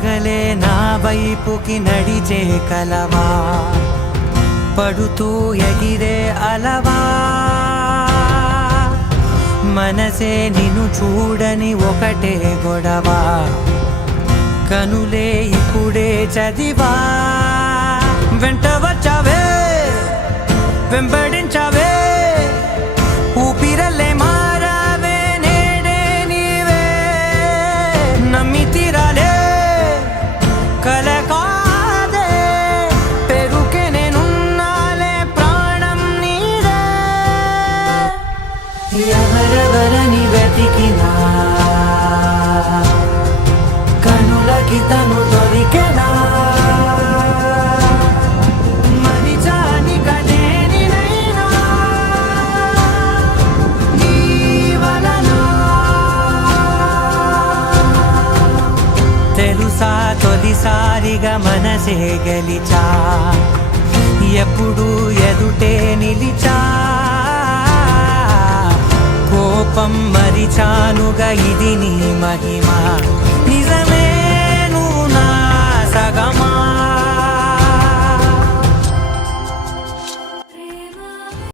పగలే నా వైపుకి నడిచే కలవా, పడుతూ ఎగిరే అలవా, మనసే నిన్ను చూడని ఒకటే గొడవ, కనులే ఇప్పుడే చదివా. వెంట వచ్చావే వెంబడించావే, ఊపిరల్లే మారావే నేడే నీవే, నమ్మి తీరాలే కల కాదే, పెరుకే నేనున్నాలే ప్రాణం నీదే. ఎవరెవరని వెతికినా కనులకి తను దొరికెనా, మరిచాని కదేనినైనా నీ వలన. తెలుసా తొలిసారిగా మనసే గెలిచా, ఎప్పుడు ఎదుటే నిలిచా, కోపం మరిచానుగా ఇది నీ మహిమ నిజమే.